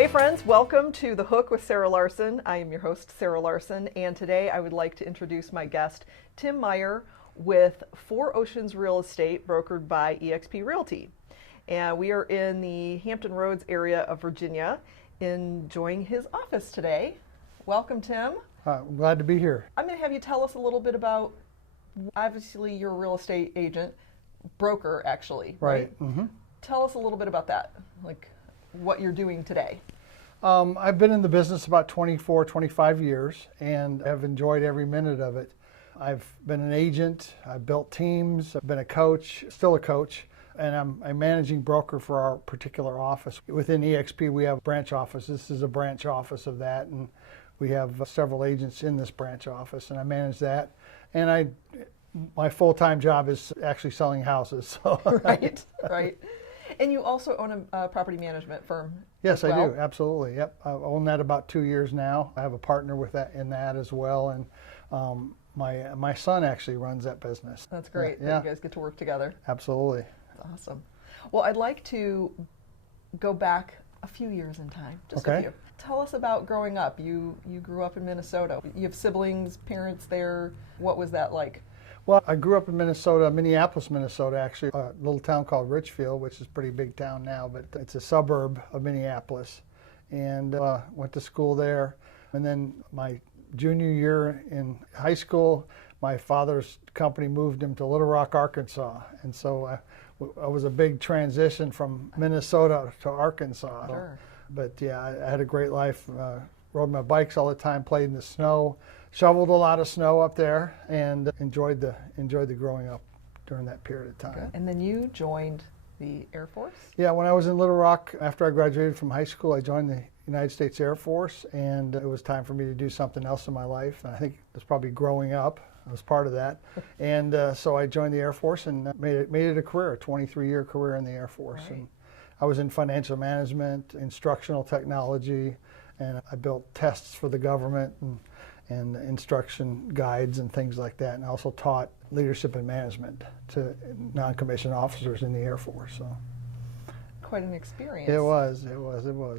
Hey friends, welcome to The Hook with Sarah Larsen. I am your host, Sarah Larsen, and today I would like to introduce my guest, Tim Meyer, with Four Oceans Real Estate, brokered by eXp Realty. And we are in the Hampton Roads area of Virginia, enjoying his office today. Welcome, Tim. I'm glad to be here. I'm going to have you tell us a little bit about, obviously you're a real estate agent, broker actually, right? Mm-hmm. Tell us a little bit about that, like what you're doing today. I've been in the business about 24, 25 years and have enjoyed every minute of it. I've been an agent, I've built teams, I've been a coach, still a coach, and I'm a managing broker for our particular office. Within eXp, we have a branch office. This is a branch office of that, and we have several agents in this branch office, and I manage that. And my full-time job is actually selling houses. So. Right, right. And you also own a property management firm. Yes, as well. I do. Absolutely. Yep. I own that about 2 years now. I have a partner with that in that as well, and my son actually runs that business. That's great. Yeah. That you guys get to work together. Absolutely. That's awesome. Well, I'd like to go back a few years in time, just a few. Tell us about growing up. You grew up in Minnesota. You have siblings, parents there. What was that like? Well, I grew up in Minneapolis, Minnesota, actually, a little town called Richfield, which is a pretty big town now, but it's a suburb of Minneapolis, and went to school there. And then my junior year in high school, my father's company moved him to Little Rock, Arkansas, and so it was a big transition from Minnesota to Arkansas. Sure. But yeah, I had a great life. Rode my bikes all the time, played in the snow, shoveled a lot of snow up there, and enjoyed the growing up during that period of time. Good. And then you joined the Air Force? Yeah, when I was in Little Rock, after I graduated from high school, I joined the United States Air Force, and it was time for me to do something else in my life. And I think it was probably growing up. I was part of that. And so I joined the Air Force and made it a career, a 23-year career in the Air Force. Right. And I was in financial management, instructional technology, and I built tests for the government and instruction guides and things like that. And I also taught leadership and management to non-commissioned officers in the Air Force. So quite an experience. It was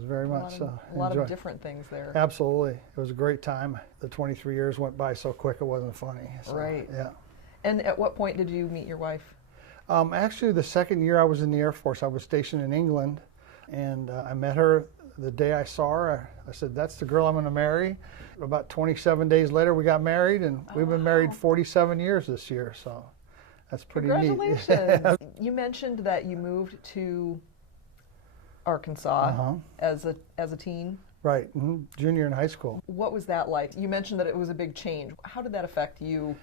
very much so. A lot of different things there. Absolutely. It was a great time. The 23 years went by so quick it wasn't funny. So, right. Yeah. And at what point did you meet your wife? Actually, the second year I was in the Air Force, I was stationed in England, and I met her the day I saw her. I said, that's the girl I'm going to marry. About 27 days later, we got married, and we've been married 47 years this year, so that's pretty neat. Congratulations. You mentioned that you moved to Arkansas as a teen. Right, junior in high school. What was that like? You mentioned that it was a big change. How did that affect you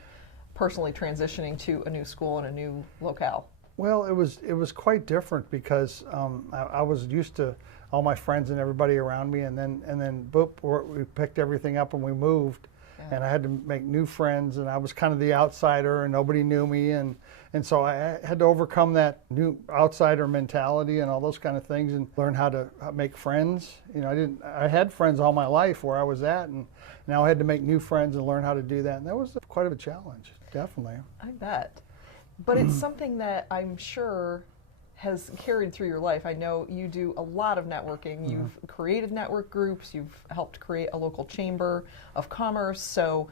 personally, transitioning to a new school and a new locale? Well, it was quite different because I was used to all my friends and everybody around me, and then boop, we picked everything up and we moved, and I had to make new friends, and I was kind of the outsider, and nobody knew me, and so I had to overcome that new outsider mentality and all those kind of things, and learn how to make friends. You know, I had friends all my life where I was at, and now I had to make new friends and learn how to do that, and that was quite a challenge, definitely. I bet. But it's something that I'm sure has carried through your life. I know you do a lot of networking. You've created network groups. You've helped create a local chamber of commerce. So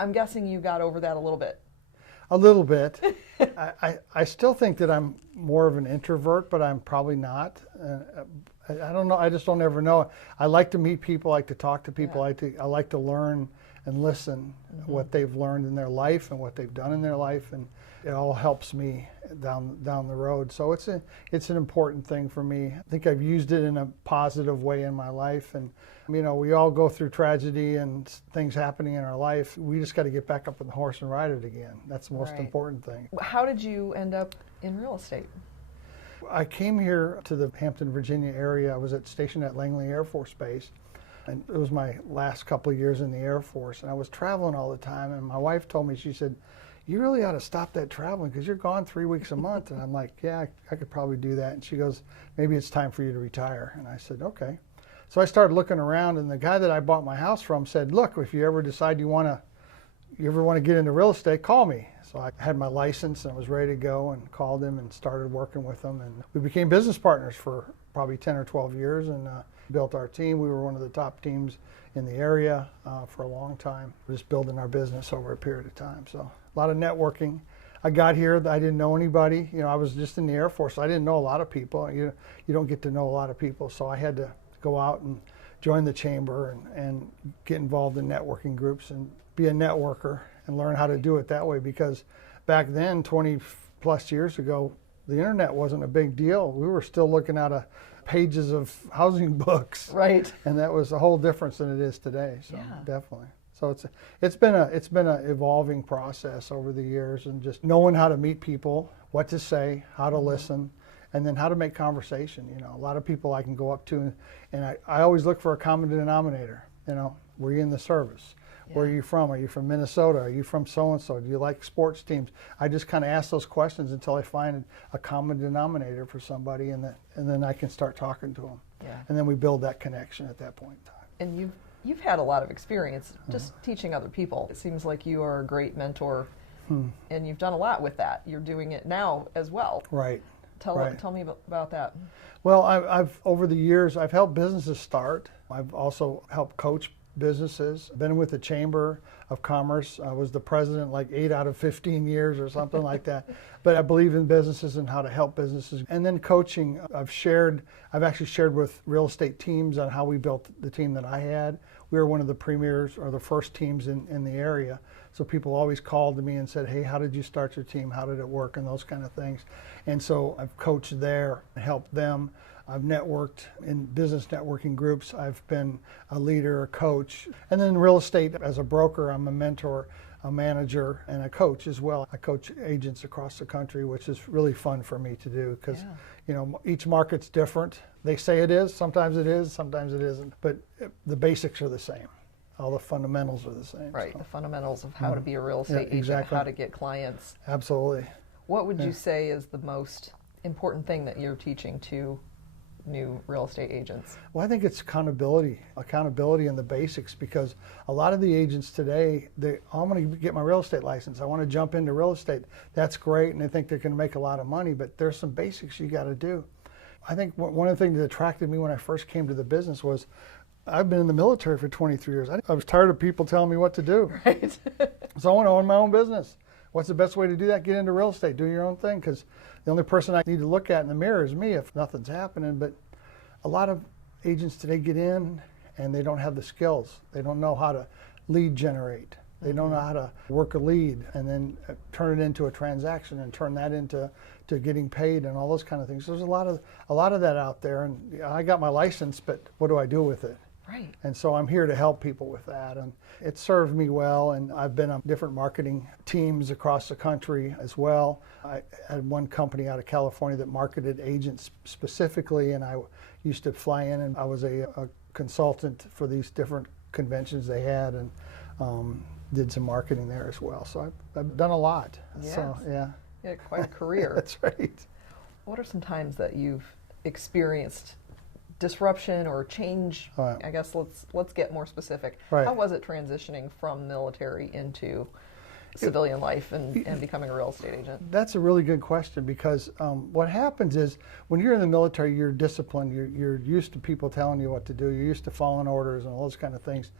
I'm guessing you got over that a little bit. A little bit. I still think that I'm more of an introvert, but I'm probably not. I don't know. I just don't ever know. I like to meet people. I like to talk to people. I like to learn and listen what they've learned in their life and what they've done in their life, and it all helps me down the road. So it's an important thing for me. I think I've used it in a positive way in my life, and you know, we all go through tragedy and things happening in our life. We just got to get back up on the horse and ride it again. That's the most important thing. How did you end up in real estate? I came here to the Hampton, Virginia area. I was stationed at Langley Air Force Base, and it was my last couple of years in the Air Force, and I was traveling all the time, and my wife told me, she said, you really ought to stop that traveling because you're gone 3 weeks a month. And I'm like, yeah, I could probably do that. And she goes, maybe it's time for you to retire. And I said, okay. So I started looking around, and the guy that I bought my house from said, look, if you ever decide you ever want to get into real estate, call me. So I had my license and was ready to go, and called him and started working with him. And we became business partners for probably 10 or 12 years, and built our team. We were one of the top teams in the area for a long time, just building our business over a period of time. So a lot of networking. I got here, I didn't know anybody. I was just in the Air Force, so I didn't know a lot of people. You don't get to know a lot of people, so I had to go out and join the chamber and get involved in networking groups and be a networker and learn how to do it that way, because back then, 20 plus years ago, the internet wasn't a big deal. We were still looking at pages of housing books. Right. And that was a whole difference than it is today. So yeah. Definitely. So it's been an evolving process over the years, and just knowing how to meet people, what to say, how to listen, and then how to make conversation. A lot of people I can go up to, and I always look for a common denominator. Were you in the service? Yeah. Where are you from? Are you from Minnesota? Are you from so-and-so? Do you like sports teams? I just kind of ask those questions until I find a common denominator for somebody, and then I can start talking to them. Yeah. And then we build that connection at that point in time. And you've had a lot of experience just teaching other people. It seems like you are a great mentor, and you've done a lot with that. You're doing it now as well. Right. Tell me about that. Well, I've over the years, I've helped businesses start. I've also helped coach businesses. I've been with the Chamber of Commerce. I was the president like 8 out of 15 years or something like that. But I believe in businesses and how to help businesses. And then coaching, I've actually shared with real estate teams on how we built the team that I had. We were one of the premiers or the first teams in the area. So people always called to me and said, hey, how did you start your team? How did it work? And those kind of things. And so I've coached there and helped them. I've networked in business networking groups. I've been a leader, a coach. And then in real estate, as a broker, I'm a mentor, a manager, and a coach as well. I coach agents across the country, which is really fun for me to do, because each market's different. They say it is, sometimes it isn't, but the basics are the same. All the fundamentals are the same. Right, so. The fundamentals of how to be a real estate agent, exactly. How to get clients. Absolutely. What would you say is the most important thing that you're teaching to new real estate agents? Well, I think it's accountability and the basics, because a lot of the agents today, I'm going to get my real estate license. I want to jump into real estate. That's great, and they think they're going to make a lot of money, but there's some basics you got to do. I think one of the things that attracted me when I first came to the business was I've been in the military for 23 years. I was tired of people telling me what to do. Right. So I want to own my own business. What's the best way to do that? Get into real estate, do your own thing, because the only person I need to look at in the mirror is me if nothing's happening. But a lot of agents today get in and they don't have the skills. They don't know how to lead generate. They don't know how to work a lead and then turn it into a transaction and turn that into getting paid and all those kind of things. There's a lot of that out there, and I got my license, but what do I do with it? Right. And so I'm here to help people with that, and it served me well, and I've been on different marketing teams across the country as well. I had one company out of California that marketed agents specifically, and I used to fly in, and I was a consultant for these different conventions they had, and did some marketing there as well. So I've done a lot. Yes. So, yeah. Yeah, quite a career. That's right. What are some times that you've experienced disruption or change? Right. I guess let's get more specific. Right. How was it transitioning from military into civilian life and becoming a real estate agent? That's a really good question, because what happens is when you're in the military, you're disciplined. You're used to people telling you what to do. You're used to following orders and all those kind of things.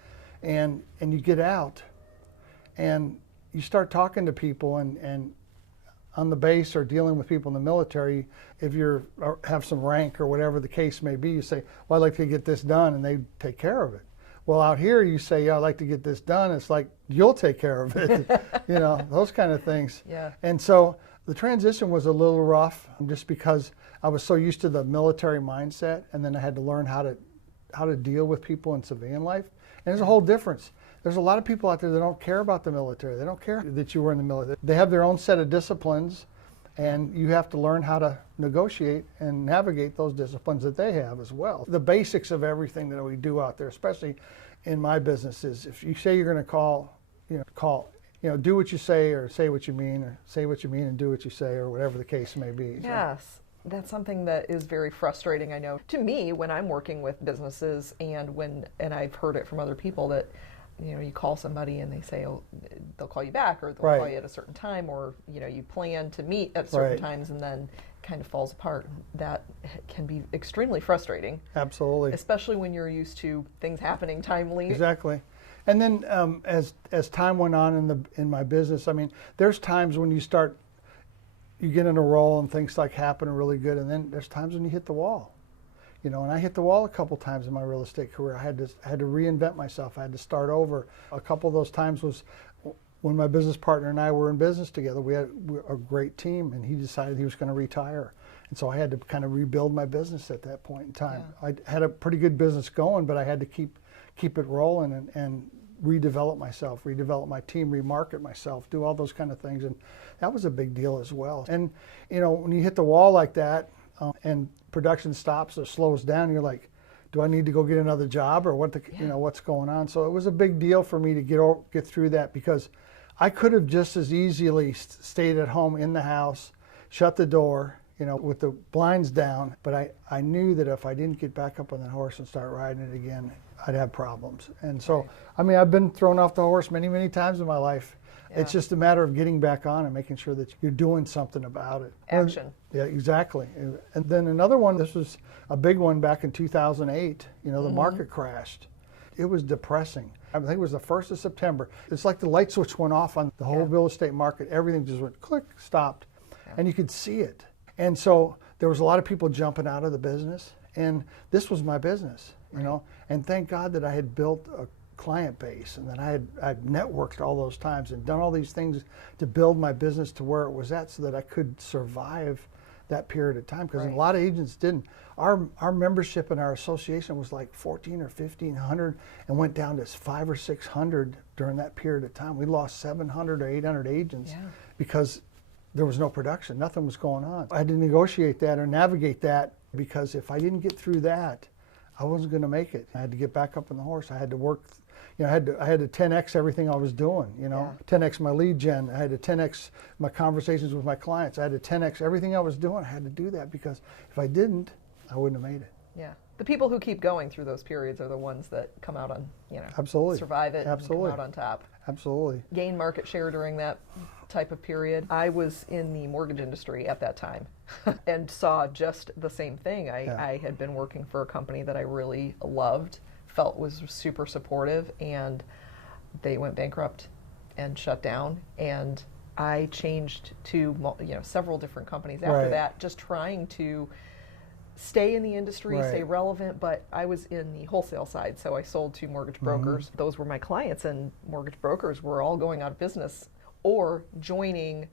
And you get out and you start talking to people, and on the base or dealing with people in the military, if you have some rank or whatever the case may be, you say, well, I'd like to get this done, and they take care of it. Well, out here you say, yeah, I'd like to get this done. It's like, you'll take care of it, those kind of things. Yeah. And so the transition was a little rough, just because I was so used to the military mindset, and then I had to learn how to deal with people in civilian life. And there's a whole difference. There's a lot of people out there that don't care about the military. They don't care that you were in the military. They have their own set of disciplines, and you have to learn how to negotiate and navigate those disciplines that they have as well. The basics of everything that we do out there, especially in my business, is if you say you're going to call, do what you say, or say what you mean, or say what you mean and do what you say, or whatever the case may be. Yes. That's something that is very frustrating, I know, to me when I'm working with businesses, and I've heard it from other people that, you call somebody and they say, oh, they'll call you back, or they'll Right. call you at a certain time, or, you plan to meet at certain Right. times, and then kind of falls apart. That can be extremely frustrating. Absolutely. Especially when you're used to things happening timely. Exactly. And then as time went on in my business, I mean, there's times when you get in a role and things like happen really good, and then there's times when you hit the wall. And I hit the wall a couple times in my real estate career. I had to reinvent myself. I had to start over. A couple of those times was when my business partner and I were in business together. We had a great team, and he decided he was going to retire. And so I had to kind of rebuild my business at that point in time. Yeah. I had a pretty good business going, but I had to keep it rolling and redevelop myself, redevelop my team, remarket myself, do all those kind of things. And that was a big deal as well. And, when you hit the wall like that and production stops or slows down, you're like, do I need to go get another job, or what's going on? So it was a big deal for me to get through that, because I could have just as easily stayed at home in the house, shut the door, with the blinds down. But I knew that if I didn't get back up on that horse and start riding it again, I'd have problems. And so, right. I mean, I've been thrown off the horse many, many times in my life. Yeah. It's just a matter of getting back on and making sure that you're doing something about it. Action. Yeah, exactly. And then another one, this was a big one back in 2008, the market crashed. It was depressing. I think it was the 1st of September. It's like the light switch went off on the whole real estate market. Everything just went click, stopped. Yeah. And you could see it. And so there was a lot of people jumping out of the business. And this was my business, And thank God that I had built a client base, and that I'd networked all those times and done all these things to build my business to where it was at, so that I could survive that period of time. Because a lot of agents didn't. Our membership in our association was like 1,400 or 1,500 and went down to 500 or 600 during that period of time. We lost 700 or 800 agents because there was no production. Nothing was going on. I had to negotiate that or navigate that, because if I didn't get through that, I wasn't going to make it. I had to get back up on the horse. I had to work. I had to 10x everything I was doing. 10x my lead gen. I had to 10x my conversations with my clients. I had to 10x everything I was doing. I had to do that, because if I didn't, I wouldn't have made it. Yeah. The people who keep going through those periods are the ones that come out on, Absolutely. Survive it Absolutely. And come out on top. Absolutely. Gain market share during that type of period. I was in the mortgage industry at that time and saw just the same thing. I had been working for a company that I really loved, felt was super supportive, and they went bankrupt and shut down. And I changed to several different companies after that, just trying to stay in the industry, stay relevant, but I was in the wholesale side, so I sold to mortgage brokers. Those were my clients, and mortgage brokers were all going out of business or joining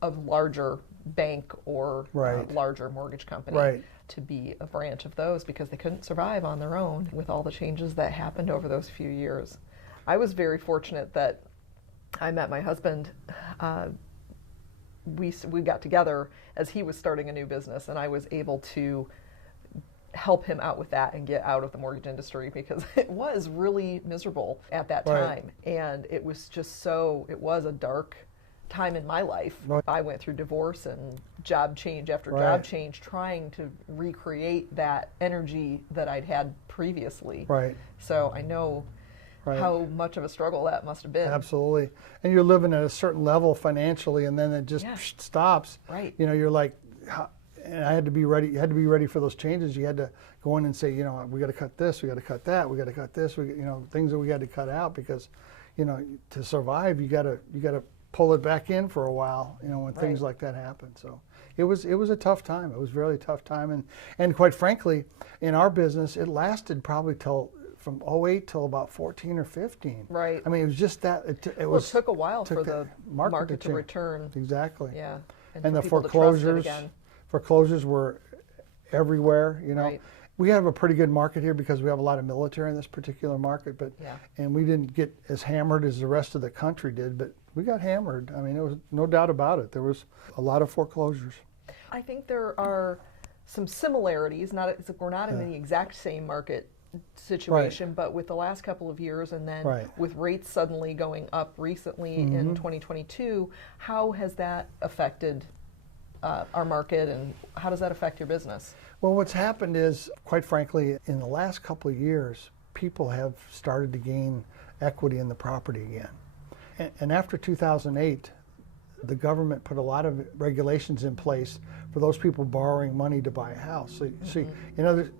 a larger bank or larger mortgage company to be a branch of those, because they couldn't survive on their own with all the changes that happened over those few years. I was very fortunate that I met my husband. We got together as he was starting a new business, and I was able to help him out with that and get out of the mortgage industry, because it was really miserable at that time. And it was just it was a dark time in my life. I went through divorce and job change after job change, trying to recreate that energy that I'd had previously. So I know how much of a struggle that must have been. Absolutely. And you're living at a certain level financially, and then it just stops. You're like, and I had to be ready. You had to be ready for those changes. You had to go in and say, we got to cut this, we got to cut that, we got to cut this, things that we got to cut out, because, to survive, you got to pull it back in for a while, when things like that happen. So it was a tough time. It was really a tough time, and quite frankly, in our business, it lasted probably from 2008 till about 14 or 15. I mean, it was just that. It took a while for the market to return. Exactly. Yeah. And the foreclosures were everywhere. We have a pretty good market here because we have a lot of military in this particular market, and we didn't get as hammered as the rest of the country did, but we got hammered. I mean, there was no doubt about it. There was a lot of foreclosures. I think there are some similarities. We're not in the exact same market situation, but with the last couple of years, and then with rates suddenly going up recently in 2022, how has that affected our market, and how does that affect your business? Well, what's happened is, quite frankly, in the last couple of years, people have started to gain equity in the property again. And after 2008, the government put a lot of regulations in place for those people borrowing money to buy a house. So, see,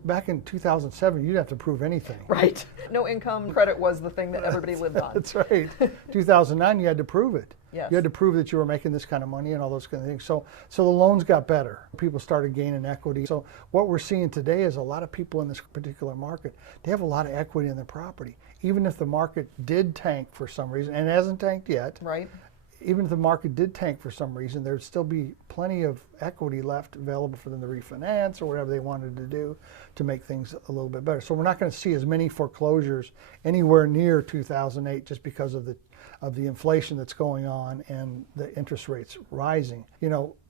back in 2007, you didn't have to prove anything. Right. No income credit was the thing that everybody lived on. That's right. 2009, you had to prove it. Yes. You had to prove that you were making this kind of money and all those kind of things. So the loans got better. People started gaining equity. So what we're seeing today is a lot of people in this particular market, they have a lot of equity in their property. Even if the market did tank for some reason, and it hasn't tanked yet. Right. Even if the market did tank for some reason, there'd still be plenty of equity left available for them to refinance or whatever they wanted to do to make things a little bit better. So we're not going to see as many foreclosures anywhere near 2008 just because of the inflation that's going on and the interest rates rising.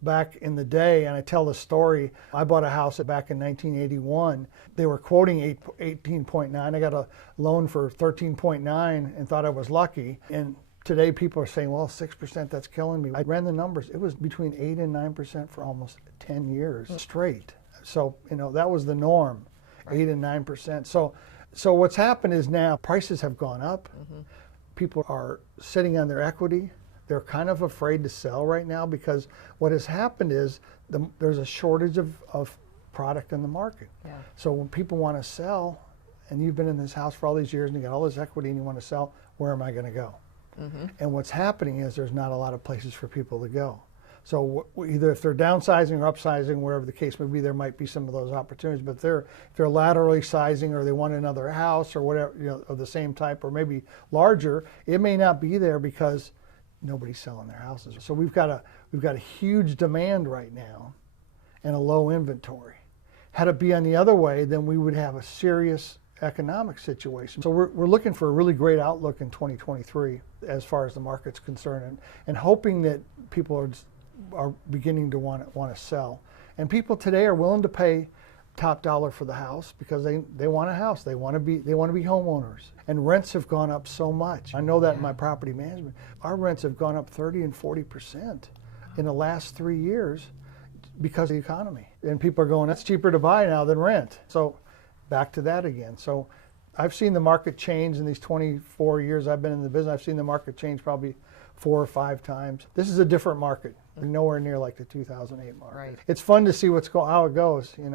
Back in the day, and I tell the story, I bought a house back in 1981. They were quoting 18.9. I got a loan for 13.9 and thought I was lucky. And today people are saying, well, 6%, that's killing me. I ran the numbers. It was between 8 and 9% for almost 10 years straight. So, that was the norm, 8 and 9%. So what's happened is now prices have gone up. People are sitting on their equity. They're kind of afraid to sell right now because what has happened is there's a shortage of product in the market. Yeah. So when people want to sell, and you've been in this house for all these years and you got all this equity and you want to sell, where am I going to go? And what's happening is there's not a lot of places for people to go. So either if they're downsizing or upsizing, wherever the case may be, there might be some of those opportunities. But if they're laterally sizing or they want another house or whatever, of the same type or maybe larger, it may not be there because nobody's selling their houses. So we've got a huge demand right now and a low inventory. Had it be on the other way, then we would have a serious economic situation. So we're looking for a really great outlook in 2023 as far as the market's concerned, and hoping that people are beginning to want to sell. And people today are willing to pay top dollar for the house because they want a house. They want to be homeowners. And rents have gone up so much. I know that in my property management. Our rents have gone up 30 and 40% in the last 3 years because of the economy. And people are going, it's cheaper to buy now than rent. So back to that again. So I've seen the market change in these 24 years I've been in the business. I've seen the market change probably 4 or 5 times. This is a different market. We're nowhere near like the 2008 market. Right. It's fun to see how it goes, as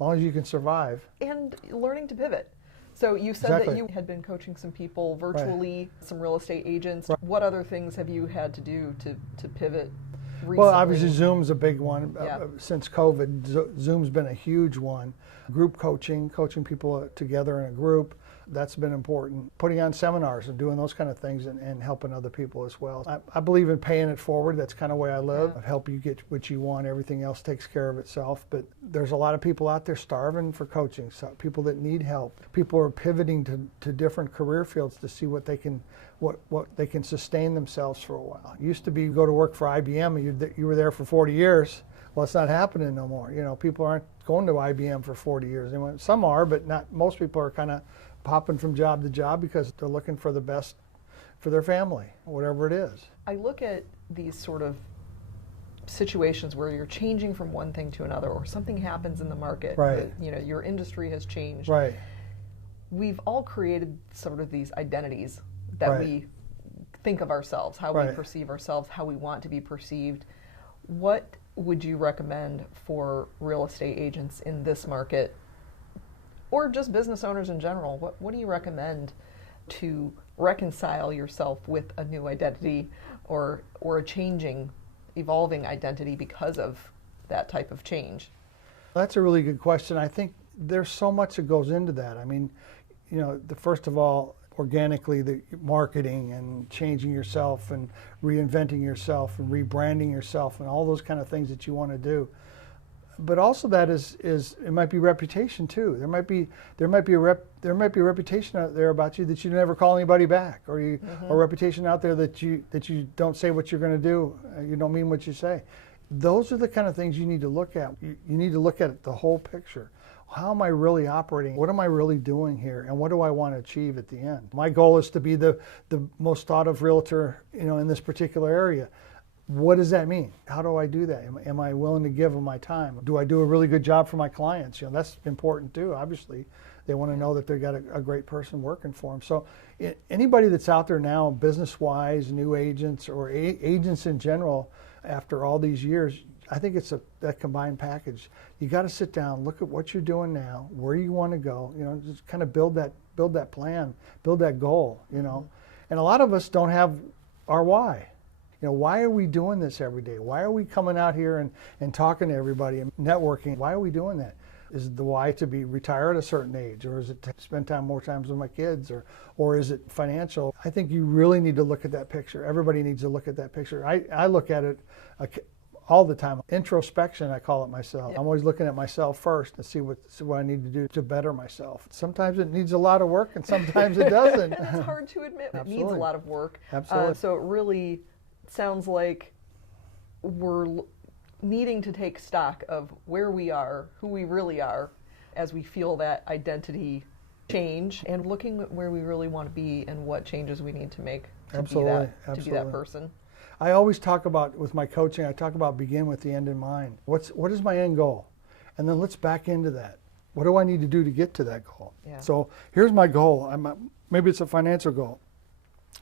long as you can survive. And learning to pivot. So you said Exactly. that you had been coaching some people virtually, some real estate agents. Right. What other things have you had to do to pivot recently? Well, obviously Zoom's a big one. Yeah. Since COVID, Zoom's been a huge one. Group coaching people together in a group, that's been important. Putting on seminars and doing those kind of things and helping other people as well. I believe in paying it forward. That's kind of the way I live. Yeah. Help you get what you want. Everything else takes care of itself. But there's a lot of people out there starving for coaching. So people that need help. People are pivoting to different career fields to see what they can sustain themselves for a while. It used to be you go to work for IBM and you were there for 40 years. Well, it's not happening no more. People aren't going to IBM for 40 years. Some are, but not most people are kind of popping from job to job because they're looking for the best for their family, whatever it is. I look at these sort of situations where you're changing from one thing to another, or something happens in the market. Right. That, your industry has changed. Right. We've all created sort of these identities that Right. we think of ourselves, how we Right. perceive ourselves, how we want to be perceived. What would you recommend for real estate agents in this market, or just business owners in general? What do you recommend to reconcile yourself with a new identity or a changing, evolving identity because of that type of change? That's a really good question. I think there's so much that goes into that. First of all, organically, the marketing and changing yourself and reinventing yourself and rebranding yourself and all those kind of things that you want to do. But also that is it might be reputation too. There might be a reputation out there about you that you never call anybody back, or or a reputation out there that you don't say what you're going to do. You don't mean what you say. Those are the kind of things you need to look at. You need to look at the whole picture. How am I really operating? What am I really doing here? And what do I want to achieve at the end? My goal is to be the most thought of realtor, in this particular area. What does that mean? How do I do that? Am I willing to give them my time? Do I do a really good job for my clients? That's important too, obviously. They want to know that they've got a great person working for them. So anybody that's out there now, business-wise, new agents or agents in general, after all these years, I think it's that combined package. You got to sit down, look at what you're doing now, where you want to go. Just kind of build that plan, build that goal. And a lot of us don't have our why. Why are we doing this every day? Why are we coming out here and talking to everybody and networking? Why are we doing that? Is the why to be retired at a certain age, or is it to spend more times with my kids, or is it financial? I think you really need to look at that picture. Everybody needs to look at that picture. I look at it all the time. Introspection, I call it myself. I'm always looking at myself first to see what I need to do to better myself. Sometimes it needs a lot of work, and sometimes it doesn't. And it's hard to admit it needs a lot of work. Absolutely. So it really sounds like we're needing to take stock of where we are, who we really are, as we feel that identity change, and looking at where we really want to be and what changes we need to make to be that person. I always talk about, with my coaching, I talk about begin with the end in mind. What is my end goal? And then let's back into that. What do I need to do to get to that goal? Yeah. So here's my goal. Maybe it's a financial goal.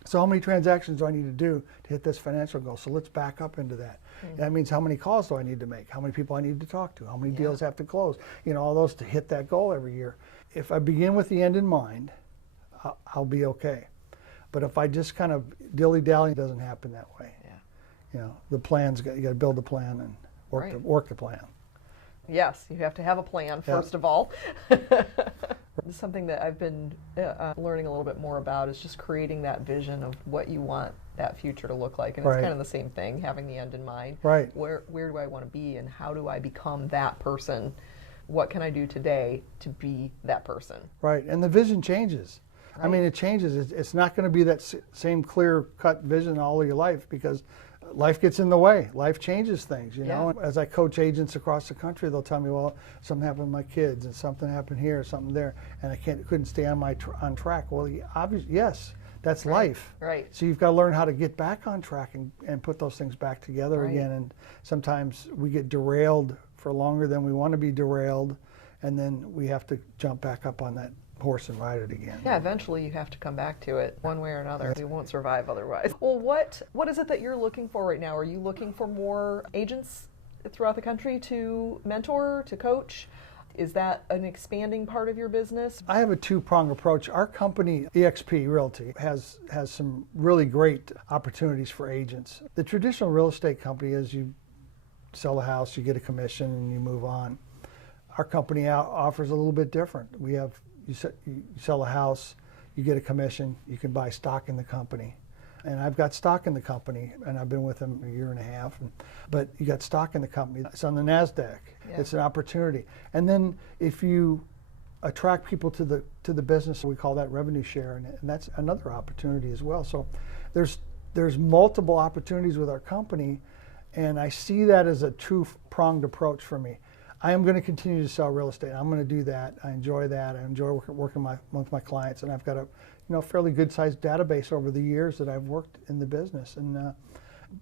So how many transactions do I need to do to hit this financial goal? So let's back up into that. That means how many calls do I need to make? How many people I need to talk to? How many deals have to close? All those to hit that goal every year. If I begin with the end in mind, I'll be okay. But if I just kind of dilly-dally, it doesn't happen that way. The plan's you got to build the plan and work the plan. Yes, you have to have a plan first of all. Something that I've been learning a little bit more about is just creating that vision of what you want that future to look like, and it's kind of the same thing, having the end in mind. Right. Where do I want to be, and how do I become that person? What can I do today to be that person? Right, and the vision changes. Right. I mean, it changes. It's not going to be that same clear-cut vision all of your life, because life gets in the way. Life changes things, know. As I coach agents across the country, they'll tell me, well, something happened with my kids, and something happened here, something there, and I couldn't stay on track. Well, obviously, yes, that's life. Right. So you've got to learn how to get back on track and put those things back together again. And sometimes we get derailed for longer than we want to be derailed, and then we have to jump back up on that horse and ride it again. Yeah, eventually you have to come back to it one way or another. You won't survive otherwise. Well, what is it that you're looking for right now? Are you looking for more agents throughout the country to mentor, to coach? Is that an expanding part of your business? I have a two-pronged approach. Our company, eXp Realty, has some really great opportunities for agents. The traditional real estate company is you sell a house, you get a commission, and you move on. Our company offers a little bit different. We have you sell a house, you get a commission, you can buy stock in the company. And I've got stock in the company, and I've been with them a year and a half. But you got stock in the company. It's on the NASDAQ. Yeah. It's an opportunity. And then if you attract people to the business, we call that revenue share, and that's another opportunity as well. So there's multiple opportunities with our company, and I see that as a two-pronged approach for me. I am going to continue to sell real estate. I'm going to do that. I enjoy that. I enjoy working with my clients, and I've got a fairly good-sized database over the years that I've worked in the business. And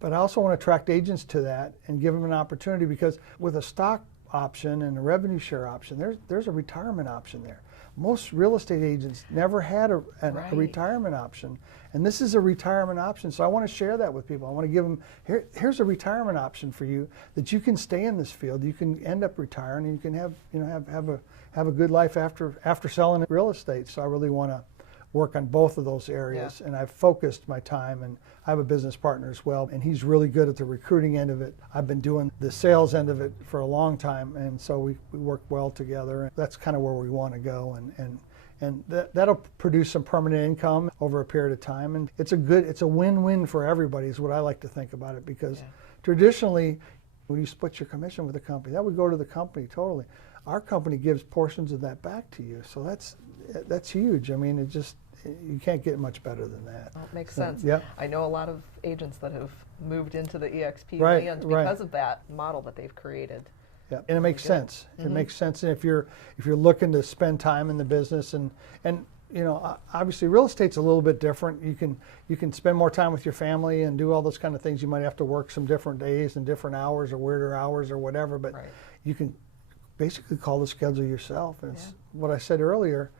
but I also want to attract agents to that and give them an opportunity, because with a stock option and a revenue share option, there's a retirement option there. Most real estate agents never had a retirement option, and this is a retirement option. So I want to share that with people. I want to give them, here's a retirement option for you that you can stay in this field. You can end up retiring, and you can have a good life after selling real estate. So I really want to work on both of those areas, and I've focused my time, and I have a business partner as well, and he's really good at the recruiting end of it. I've been doing the sales end of it for a long time, and so we work well together. That's kind of where we want to go, and that'll produce some permanent income over a period of time, and it's a win-win for everybody is what I like to think about it, because traditionally when you split your commission with a company, that would go to the company totally. Our company gives portions of that back to you, so that's huge. I mean, you can't get much better than that. Well, it makes sense. Yeah. I know a lot of agents that have moved into the eXp land because of that model that they've created. Yeah, and it makes sense. It makes sense. And if you're looking to spend time in the business, and obviously real estate's a little bit different. You can spend more time with your family and do all those kind of things. You might have to work some different days and different hours or weirder hours or whatever, but you can basically call the schedule yourself. And it's what I said earlier.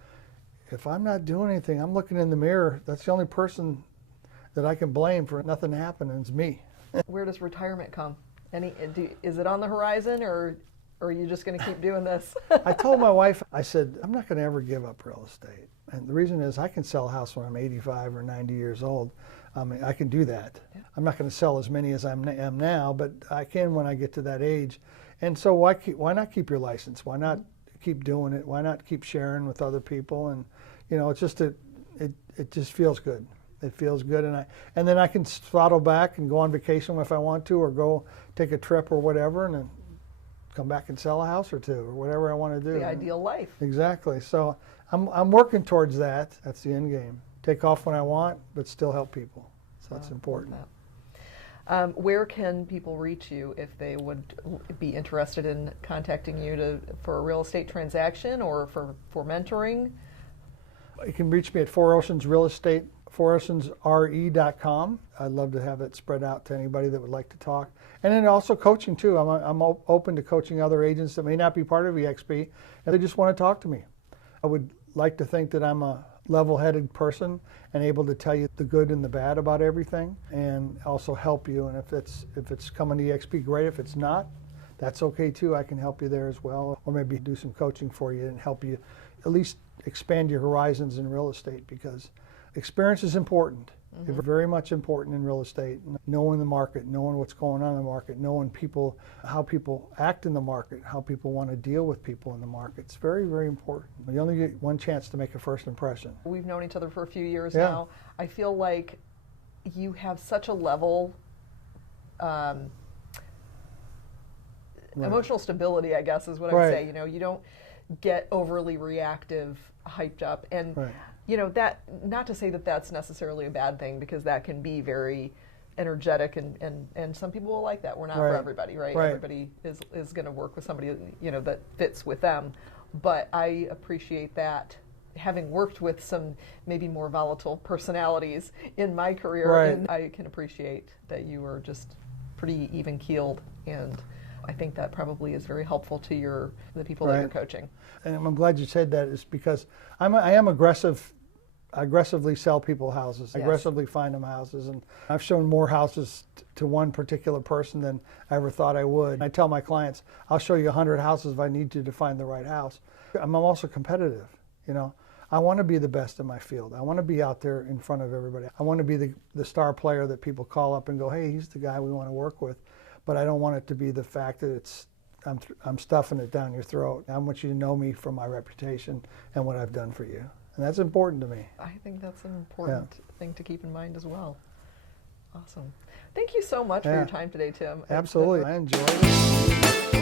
If I'm not doing anything, I'm looking in the mirror. That's the only person that I can blame for nothing happening is me. Where does retirement come? Is it on the horizon, or are you just going to keep doing this? I told my wife, I said, I'm not going to ever give up real estate. And the reason is I can sell a house when I'm 85 or 90 years old. I can do that. Yeah. I'm not going to sell as many as I am now, but I can when I get to that age. And so why not keep your license? Why not keep doing it? Why not keep sharing with other people? And it's just it just feels good. It feels good, and then I can throttle back and go on vacation if I want to, or go take a trip or whatever, and then come back and sell a house or two, or whatever I want to do. The ideal life. Exactly. So I'm working towards that. That's the end game. Take off when I want, but still help people. So that's important. Where can people reach you if they would be interested in contacting you for a real estate transaction or for mentoring? You can reach me at 4 Oceans Real Estate, 4oceansre.com. I'd love to have it spread out to anybody that would like to talk. And then also coaching too. I'm open to coaching other agents that may not be part of EXP, and they just want to talk to me. I would like to think that I'm a level-headed person and able to tell you the good and the bad about everything, and also help you. And if it's coming to EXP, great. If it's not, that's okay too. I can help you there as well, or maybe do some coaching for you and help you at least expand your horizons in real estate, because experience is important. Mm-hmm. It's very much important in real estate. Knowing the market, knowing what's going on in the market, knowing people, how people act in the market, how people want to deal with people in the market. It's very, very important. You only get one chance to make a first impression. We've known each other for a few years now. I feel like you have such a level emotional stability, I guess is what I would say. You don't get overly reactive, hyped up, and that, not to say that that's necessarily a bad thing, because that can be very energetic, and some people will like that. We're not for everybody, right? Everybody is going to work with somebody that fits with them. But I appreciate that, having worked with some maybe more volatile personalities in my career, and I can appreciate that you are just pretty even keeled, and I think that probably is very helpful to the people that you're coaching. And I'm glad you said that, is because I am aggressive. I aggressively sell people houses. I aggressively find them houses, and I've shown more houses to one particular person than I ever thought I would. I tell my clients, I'll show you 100 houses if I need you to find the right house. I'm also competitive. I want to be the best in my field. I want to be out there in front of everybody. I want to be the star player that people call up and go, hey, he's the guy we want to work with. But I don't want it to be the fact that I'm stuffing it down your throat. I want you to know me from my reputation and what I've done for you. And that's important to me. I think that's an important thing to keep in mind as well. Awesome. Thank you so much for your time today, Tim. Absolutely. I enjoyed it.